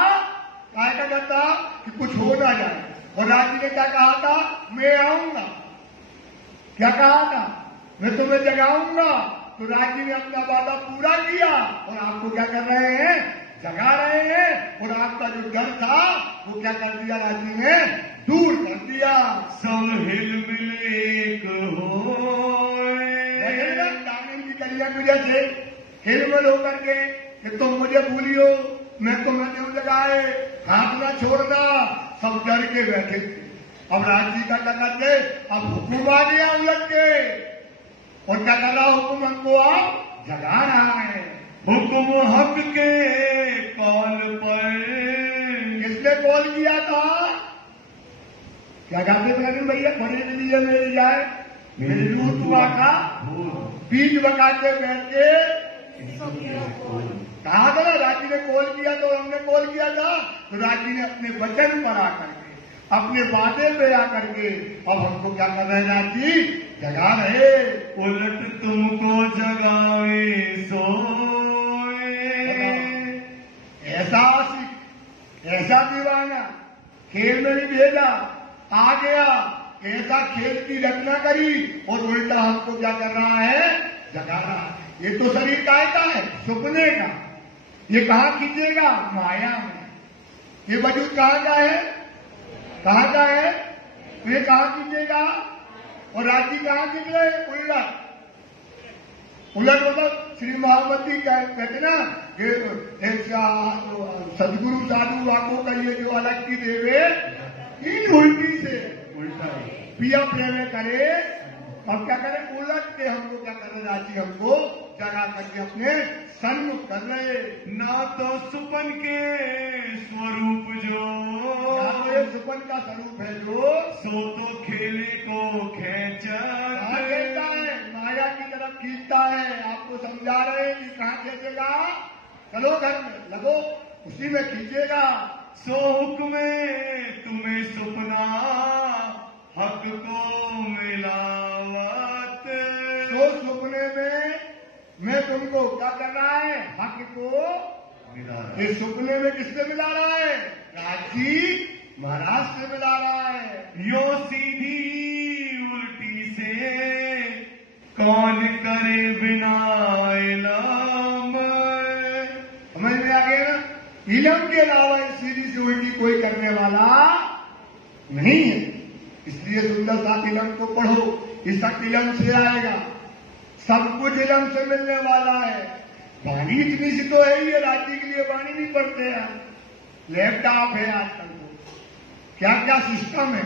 काय का डर था कि कुछ हो ना जाए। और राजी ने क्या कहा था, मैं आऊंगा, क्या कहा था, मैं तुम्हें जगाऊंगा। तो राजी ने अपना वादा पूरा किया और आपको क्या कर रहे हैं, जगा रहे हैं। और आपका जो डर था वो क्या कर दिया, राजी ने दूर कर दिया। सब हिल मिल एक हो, दानिम की कलिया की वजह से हिलमिल होकर के कि तुम मुझे भूलियो मैं तुम्हें देव जगाए, हाथ ना छोड़ना। सब डर के बैठे थे। अब राजी का क्या करते, अब हुक्म आ गया उलट के, और क्या कर रहा हुक्म, हमको आप जगा रहा है। हुक्म हक के कॉल पर, किसने कॉल किया था, क्या कहते थे भैया, बड़े लिए मेरी जाए मेरी दूध हुआ का बीज बकाते बैठ के कहा था ना। राजी ने कॉल किया तो हमने कॉल किया था, तो राजी ने अपने वचन पर आकर के, अपने वादे पे आकर के अब हमको क्या कर रहे हैं, राजी जगा रहे। उलट तुमको जगावे सोए, ऐसा आशिक ऐसा दीवाना खेल में नहीं भेजा, आ गया, ऐसा खेल की रचना करी और उल्टा हमको क्या कर रहा है, जगा रहा है। ये तो शरीर का है, सुपने का। ये कहाँ खींचेगा, माया में। ये वजूद कहाँ का है, कहाँ का है, ये कहाँ खींचेगा। और राजी कहाँ खींच रहे, उलट उलट मतलब श्री महामती कहते ना कि सदगुरु साधु वाको कहिए जो अलग की देवे, इन उल्टी से उल्टा पिया प्रेम करे। अब क्या करें, उलट के हमको क्या कर रहे, राजी हमको जगा करके अपने सन्मुख कर रहे। ना तो सुपन के स्वरूप जो, ना तो ये सुपन का स्वरूप है जो, सो तो खेले को खेचा है, माया की तरफ खींचता है। आपको समझा रहे हैं कि कहाँ खींचेगा, चलो घर में लगो, उसी में खींचेगा। सो हुक्म तुम्हें सुपना हक को मिलावत, तो सुपने में मैं तुमको क्या कर रहा है, हक को मिला। इस सुपने में किससे मिला रहा है, राजी महाराज से मिला रहा है। यो सीधी उल्टी से कौन करे बिना इल्म, समझ में आ गया ना। इल्म के अलावा सीधी से उल्टी कोई करने वाला नहीं है। इसलिए सुंदर सा इल्म को पढ़ो, इसका इल्म से आएगा, सब कुछ इल्म से मिलने वाला है। वाणी इतनी सी तो है ही है, राज्य के लिए वाणी नहीं पढ़ते हैं। लैपटॉप है आजकल तो, क्या क्या सिस्टम है,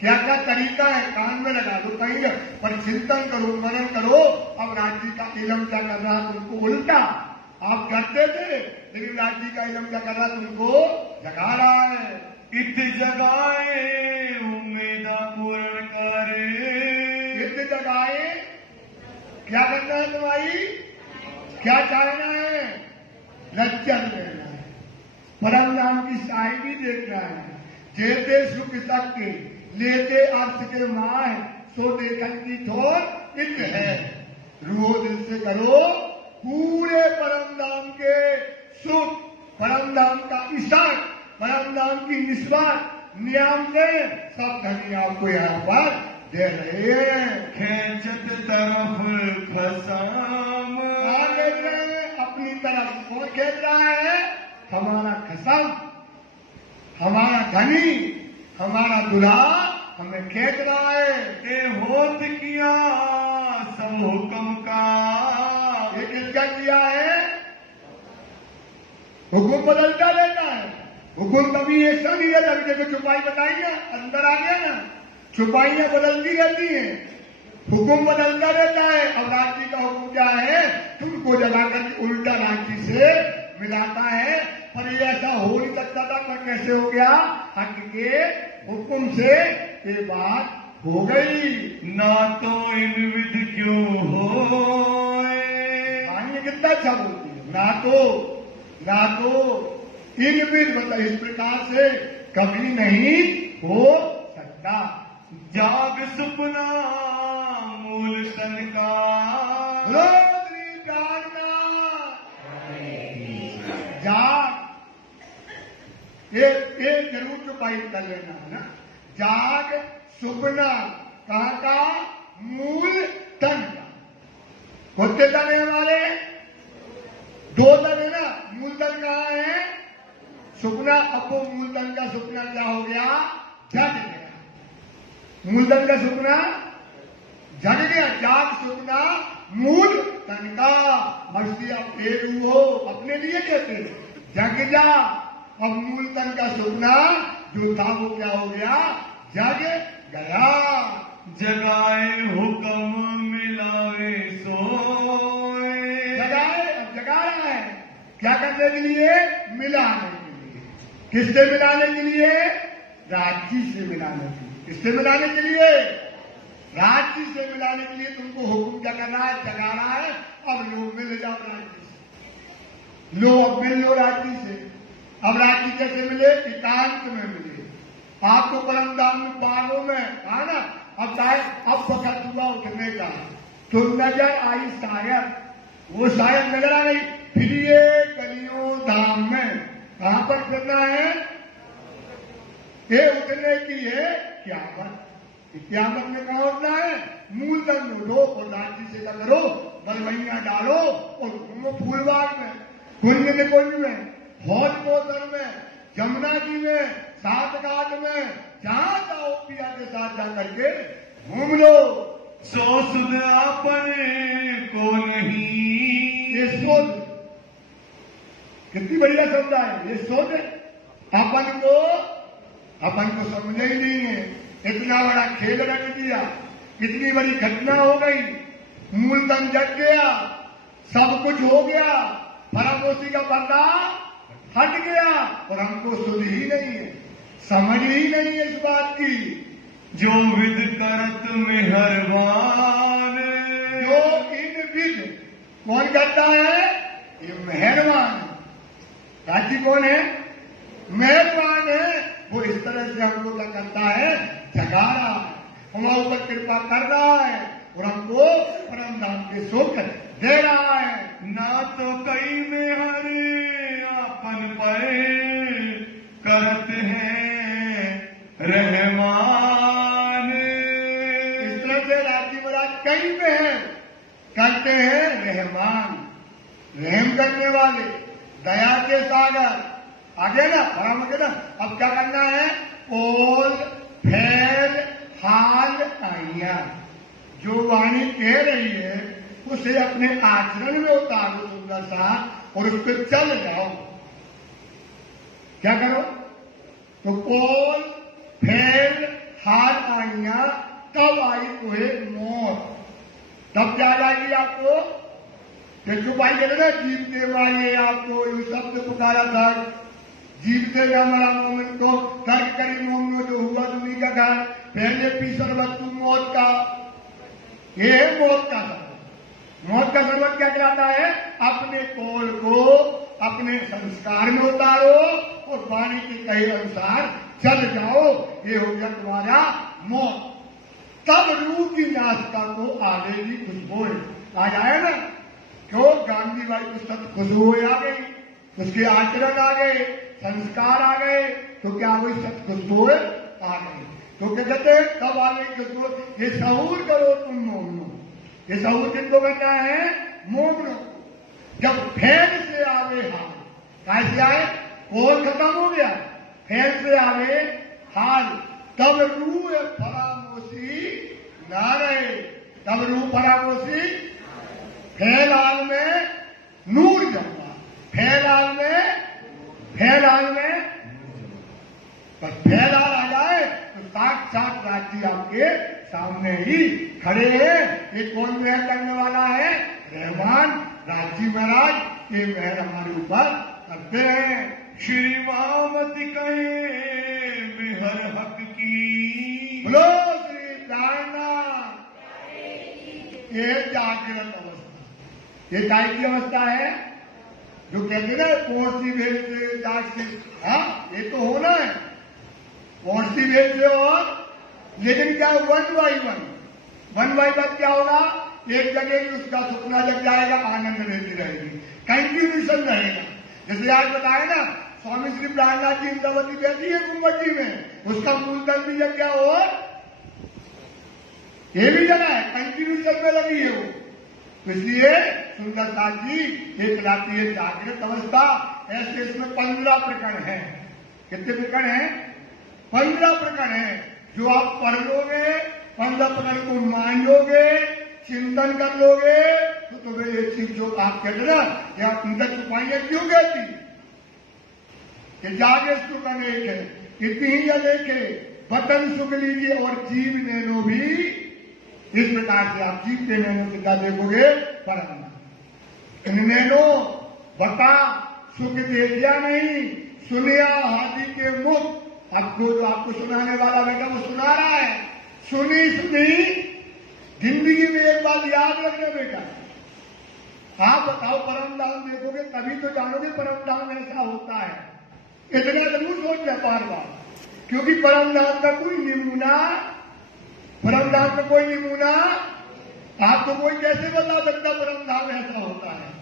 क्या क्या तरीका है, कान में लगा दो कहीं पर चिंतन करो, मनन करो। अब राज्य का इलम क्या कर रहा तुमको उल्टा, आप डरते थे लेकिन राज्य का इलम क्या कर रहा तुमको जगा रहा है। इत जगाए उम्मीदा पूर्ण करे, इत जगाए क्या करना है तुम्हारी, क्या चाहना है, लज्जत लेना है, परम नाम की साहिबी देखना है। जेते सुख सत्य लेते अर्थ के माह सो देखन की ठोर इत है। रूहो दिल से करो पूरे परम धाम के सुख, परम धाम का इशार, परम धाम की निस्वार्थ नियम से सब धनी आपको यहाँ पर दे रहे हैं। खेचत तरफ खसाम, आगे अपनी तरफ कौन खेल रहा है, हमारा खसम, हमारा धनी, हमारा दुल्हा हमें खेच रहा है। ए होत किया सब हुक्म का, ये किसका किया है, हुक्म बदलता रहता है। हुक्म कभी ऐसा नहीं है देखो छुपाई बताएंगे अंदर आ गया ना, छुपाइयां बदलती रहती हैं, हुक्म बदलता रहता है। अब राज्य का हुक्म क्या है, तुमको जगाकर उल्टा राज्य से मिलाता है। पर ये ऐसा हो नहीं सकता था, पर कैसे हो गया, हक के हुक्म से ये बात हो गई। ना तो इन विध क्यों हो, कहानी कितना अच्छा बोलती है, ना तो इन विध मतलब इस प्रकार से कभी नहीं हो सकता। जाग सुपना मूल तन का, जाग एक जरूर चुपाई कर लेना है ना। जाग सुपना कहाँ का, मूल तन का। कितने तन है हमारे, दो तन है ना। मूल तन कहाँ है, सुपना। अब वो मूल तन का सुपना क्या हो गया, जग गया। मूल तन का सुपना जग गया, जाग सुपना मूल तन का। मस्ती अब एक हो अपने लिए कहते जग जा। अब मूल तन का सुपना जो था वो क्या हो गया, जग गया। जगाए हुक्म मिलावे सोए, जगाए, अब जगा रहा है क्या करने के लिए, मिलाने के लिए। किससे मिलाने के लिए, राज्य से मिलाने के लिए। किससे मिलाने के लिए, राज्य से मिलाने के लिए तुमको हुक्म क्या करना है, जगा रहा है। अब लो मिल जाओ राज्य से, लो अब मिल लो राज्य से। अब राज्य कैसे मिले, एकांत में मिले। आपको परम धाम में बागों में कहा ना, अब अब वक्त हुआ उठने का, तो नजर आई शायद, वो शायद नजर आ गई। फिर ये गलियों धाम में कहां पर फिरना है, ये उठने की है क्यामत। क्यामत में कहा उठना है, मूलधन लो और राज्य से क्या करो, दलवैया डालो और घूमो फूलबाग में, कुंज निकुंज में, हौज पोतर में, जमुना जी में, सात घाट में, जहां जाओ पिया के साथ जाकर के घूम लो। सो सुध अपने को नहीं, ये सोच कितनी बढ़िया शब्द है, ये सोच अपन को समझे ही नहीं है। इतना बड़ा खेल रख दिया, इतनी बड़ी घटना हो गई, मूलधन जग गया, सब कुछ हो गया, फरामोशी का पर्दा हट गया और हमको सुध ही नहीं है, समझ ही नहीं है इस बात की। जो विध करत मेहरबान, जो इन विध कौन करता है, ये मेहरबान। राज्य कौन है, मेहरबान है। वो इस तरह से हमको क्या करता है, जगा रहा है, हमारे ऊपर कृपा कर रहा है और हमको परम धाम के सुख दे रहा है। ना तो कई में हर अपन पर करत हैं रहमान। इस तरह से राज्य महाराज कई में है, करते हैं रहमान, रहम करने वाले, दया के सागर। आगे ना आराम के ना। अब क्या करना है, ओल फैल हाल आइया, जो वाणी कह रही है उसे अपने आचरण में उतारो। सुंदर सा और उस पर चल जाओ। क्या करो? तो कोल फेल हाल आइया तब आई तुम्हें मौत। तब क्या जाएगी आपको? चुपाई कहते ना जीवते वाले आपको ये शब्द पुकारा था, जीवते में हमारा मोमिन को तर्क करी मोमिनो जो हुआ दुनिया का घर पहले पी शरबत तू मौत का। ये है मौत का शरबत। मौत का शरबत क्या कहलाता है? अपने कौल को अपने संस्कार में उतारो और वाणी के कहे अनुसार चल जाओ, ये हो गया तुम्हारा मौत। तब रूह की नाश्ता को आवेगी खुशबू। आ जाए ना, क्यों? गांधी भाई को सत खुशबू आ गई, उसके आचरण आ गए, संस्कार आ गए, तो क्या वही सत खुशबू आ गई। तो क्या कहते हैं? कब आ गई खुशबू? ये सहूर करो तुम मोमनो। ये सहूर किनको करना है? मोमनो। जब फैल से आवे हाल, कैसे आए? कोल खत्म हो गया, फैल से आवे हाल, तब रूह फरामोशी ना रहे। तब रूह फरामोशी, फैलाल में नूर जमा, फैलाल में बस फैलाल आ जाए तो साक्षात राज्य आपके सामने ही खड़े हैं। ये कौन मेहर करने वाला है? रहमान राज्य महाराज। ये मेहर हमारे ऊपर करते हैं। श्री महामति कहे बेहर हक की। बोलो श्री प्राणनाथ। ये जागृत अवस्था, ये काय की अवस्था है? जो कहते ना पौड़सी भेद से जाग से, हाँ ये तो होना है पौड़सी भेद से। और लेकिन क्या 1 बाई 1 क्या होगा? एक जगह उसका सुपना जग जाएगा, आनंद रहती रहेगी, कंटिन्यूशन रहेगा। जैसे आज बताया ना, स्वामी श्री प्राणनाथ जी इंद्रावती बैठी है कुंभजी में, उसका मूलधन भी जग गया और ये भी जगह है, कंटिन्यूशन में लगी है वो। तो इसलिए सुंदरता जी एक लाती है जागृत अवस्था। ऐसे इसमें 15 प्रकरण हैं। कितने प्रकरण हैं? 15 प्रकरण हैं। जो आप पढ़ लोगे, 15 प्रकरण को मान लोगे, चिंतन कर लोगे, तो तुम्हें ये चीज जो आप कहते ना, या अंदर छुपाइयां क्यों कहती कि जागे सुख अनेक है, इतनी ही अनेक है, वतन सुख लीजिए और जीव नैनो भी। इस प्रकार से आप जीव के नैनो से क्या देखोगे? परम इन नैनो बता सुख दे दिया नहीं, सुनिया हाथी के मुख। आपको जो आपको सुनाने वाला बेटा वो सुना रहा है, सुनी जिंदगी में एक बात याद रखना बेटा। आप बताओ परम धाम देखोगे तभी तो जानोगे परम धाम ऐसा होता है। इतना जरूर सोच रहे बार बार, क्योंकि परम धाम का कोई नमूना, परम धाम का कोई नमूना आपको कोई कैसे बता सकता परम धाम ऐसा होता है।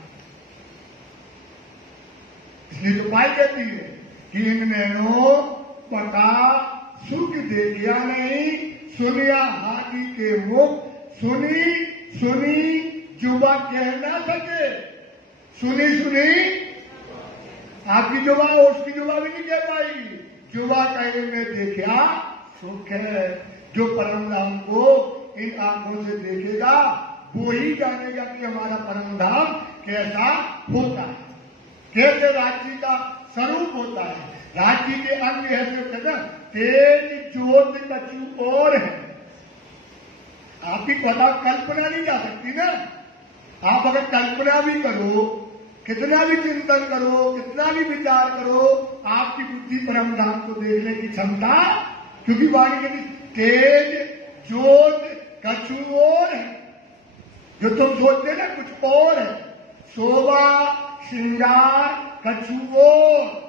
इसलिए तो पाई कहती है कि इन नैनो पता सुख देखिया नहीं, सुनिया हाथी के मुख। सुनी जुबा कह ना सके, सुनी आपकी जुबा उसकी जुबा भी नहीं कह पाएगी। जुबा कहने में देखा सुख है। जो परम धाम को इन आंखों से देखेगा वो ही जानेगा कि हमारा परम धाम कैसा होता है, कैसे राज्य का स्वरूप होता है। राज्य के अंग ऐसे ना तेज ज्योत कछु और है। आपकी पता कल्पना नहीं जा सकती ना। आप अगर कल्पना भी करो, कितना भी चिंतन करो, कितना भी विचार करो, आपकी बुद्धि परम धाम को देखने की क्षमता, क्योंकि वाणी के तेज ज्योत कछु और है। जो तुम सोचते ना कुछ और है, शोभा श्रृंगार कछु और।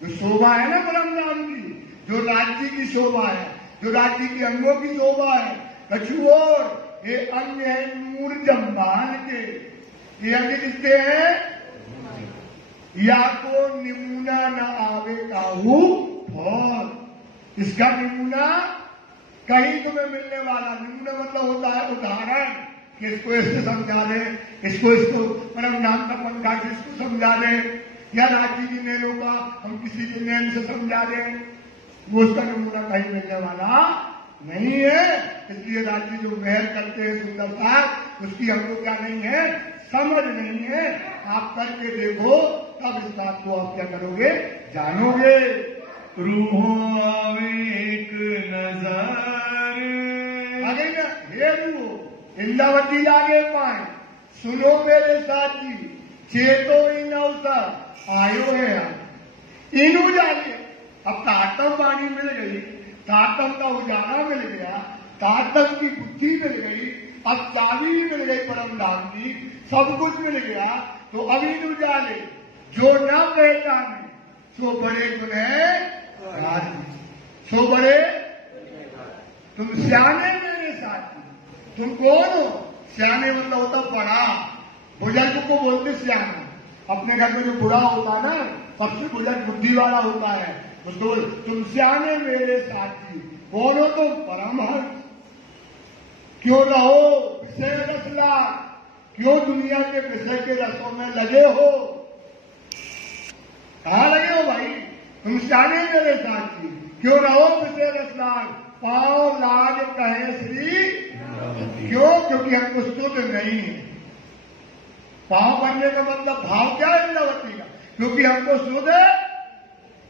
जो शोभा है ना परम धाम की, जो राज्य की शोभा है, जो राज्य के अंगों की शोभा है, कछु और। ये अंग है मूर्जम्बान के, ये अंग किसके हैं? या को नमूना न आवे काहू और। इसका नमूना कहीं तुम्हें मिलने वाला। नमूना मतलब होता है उदाहरण, कि इसको इसको समझा दे, इसको परम नाम का पंखा से इसको समझा दे, या राजी की नैनों का हम किसी के नैन से समझा दें, वो उसका नमूना कहीं मिलने वाला नहीं है। इसलिए राज्य जो मेहर करते हैं सुंदर साथ, उसकी हमको क्या नहीं है, समझ नहीं है। आप करके देखो, तब इस बात को आप क्या करोगे, जानोगे। रूहों आवे एक नजर, आगे ना हे रूहो इंद्रावती लागे पाए, सुनो मेरे साथी, चेतो इन अवसर आयो है इनू जाने। अब तातम वाणी मिल गई, तातम का उजाला मिल गया, तातम की बुद्धि मिल गई, अब चाबी मिल गई परम धाम की, सब कुछ मिल गया। तो अब इन उजाले जो न पहचाने सो बड़े तुम्हें सो बड़े तुम सियाने मेरे साथी। तुम कौन हो? सियाने मतलब होता बड़ा, बुजुर्ग को बोलते सियाने। अपने घर में जो बूढ़ा होता है ना, सबसे बुजुर्ग बुद्धि वाला होता है, उसको तुम सियाने मेरे साथी। कौन हो तुम? परमहंस। क्यों रहो विषय रसला, क्यों दुनिया के विषय के रसों में लगे हो? कहाँ लगे हो भाई? तुम सियाने मेरे साथी, क्यों रहो विषय रसलाल, पाओ लाज कहे श्री। क्यों? क्योंकि हमको स्तुत नहीं है। पाव बनने का मतलब भाव क्या है इंद्रावती का? क्योंकि हमको स्तुत है,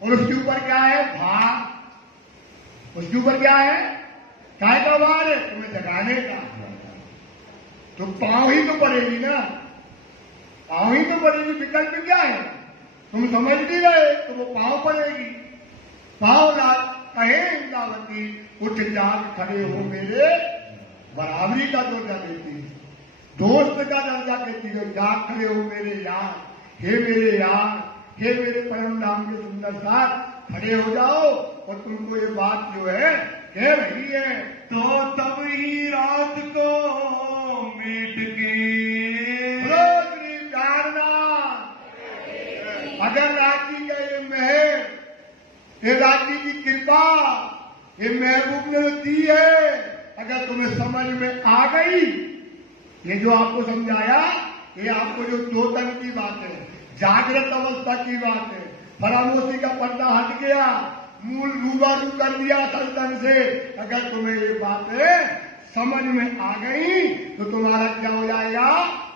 और उसके ऊपर क्या है, भाव। उसके ऊपर क्या है, काय का भार है, तुम्हें जगाने का। तो पांव ही तो पड़ेगी ना, पांव ही तो पड़ेगी, विकल्प क्या है? तुम समझ नहीं रहे तो वो पांव पड़ेगी। पांव लाज कहे इंद्रावती, उठ जाग खड़े हो मेरे, बराबरी का दर्जा देती है, दोस्त का दर्जा देती है। जाग खड़े हो मेरे यार, हे मेरे यार, हे मेरे परम धाम के सुंदर साथ, खड़े हो जाओ। और तुमको ये बात जो है कह रही है, तो तब ही रात को मीट के अगर राज्य का ये मेहर, ये राज्य की कृपा, ये महबूब ने दी है, अगर तुम्हें समझ में आ गई, ये जो आपको समझाया, ये आपको जो दो तन की बात है, जागृत अवस्था की बात है, फरामोशी का पर्दा हट गया, मूल रूबारू कर दिया असल तन से। अगर तुम्हें ये बातें समझ में आ गई तो तुम्हारा क्या हो जाएगा,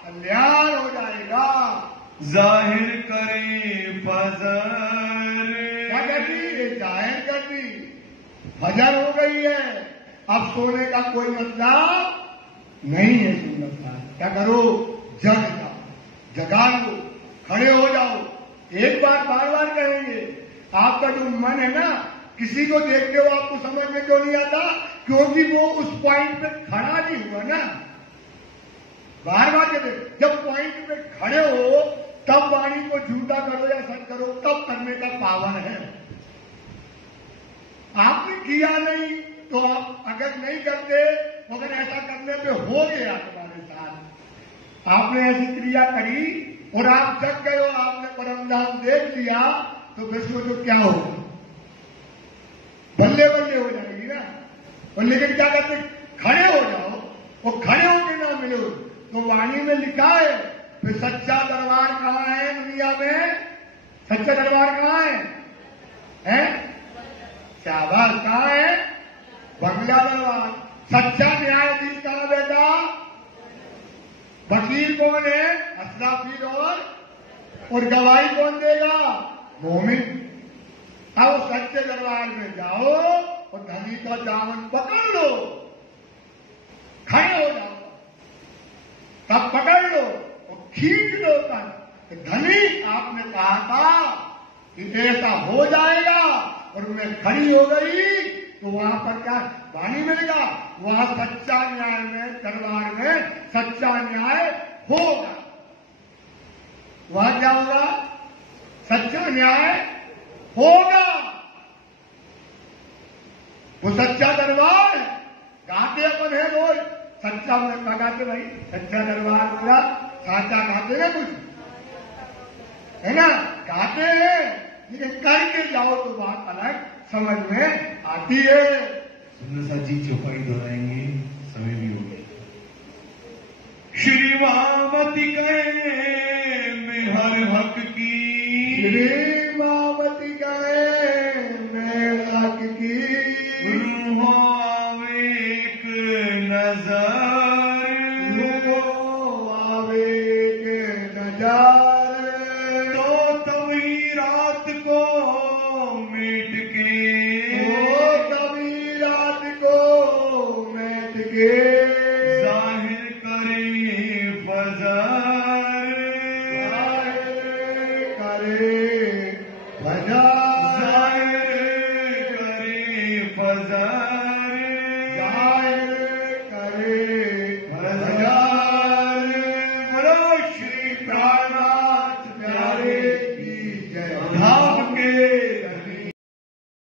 कल्याण हो जाएगा। जाहिर करे फजर, क्या कहती? ये जाहिर कर दी, फजर हो गई है। अब सोने का कोई मतलब नहीं है। सुंदरता क्या करो, जग जाओ, जगा लो, खड़े हो जाओ। एक बार बार बार कहेंगे, आपका जो मन है ना, किसी को देखते हो आपको समझ में क्यों नहीं आता? क्योंकि वो उस पॉइंट पे खड़ा नहीं हुआ ना। बार बार कहते, जब पॉइंट पे खड़े हो तब वाणी को झूठा करो या सच करो, तब करने का पावन है। आपने किया नहीं तो आप अगर नहीं करते, अगर ऐसा करने पे हो गया तुम्हारे साथ, आपने ऐसी क्रिया करी और आप जग गए हो, आपने परमधाम देख लिया, तो फिर सोचो क्या होगा, बल्ले बल्ले हो जाएगी ना। और लेकिन क्या करते, खड़े हो जाओ, और खड़े होके ना मिलो। तो वाणी में लिखा है, फिर सच्चा दरबार कहाँ है दुनिया में? सच्चा दरबार कहाँ है? शाबाश, कहाँ है? बंगला दरबार। सच्चा न्यायाधीश कहाँ बैठा? वकील कौन है? अशराफी। और गवाही कौन देगा? मोमिन। अब सच्चे दरबार में जाओ और धनी का दामन पकड़ लो, खड़े हो जाओ, तब पकड़ लो और खींच लो तक। धनी आपने कहा था कि ऐसा हो जाएगा, और मैं खड़ी हो गई, तो वहां पर क्या वाणी मिलेगा? वहां सच्चा न्याय में, दरबार में सच्चा न्याय होगा। वहां क्या होगा? सच्चा न्याय होगा। वो सच्चा दरबार है। गाते अपन है रोज, सच्चा में क्या गाते भाई? सच्चा दरबार पूरा साचा गाते हैं कुछ, है ना? गाते हैं, लेकिन करके जाओ तो बात अलग समझ में आती है। सुंदर सा जी चौपाई दोहराएंगे, समय भी हो गया। श्री वामती कहे में हर हक की, श्री वामती कहे में हक की, रूहों आवे के जाहिर करे फजार, जाहिर करे फजार, जाहिर करे फजार।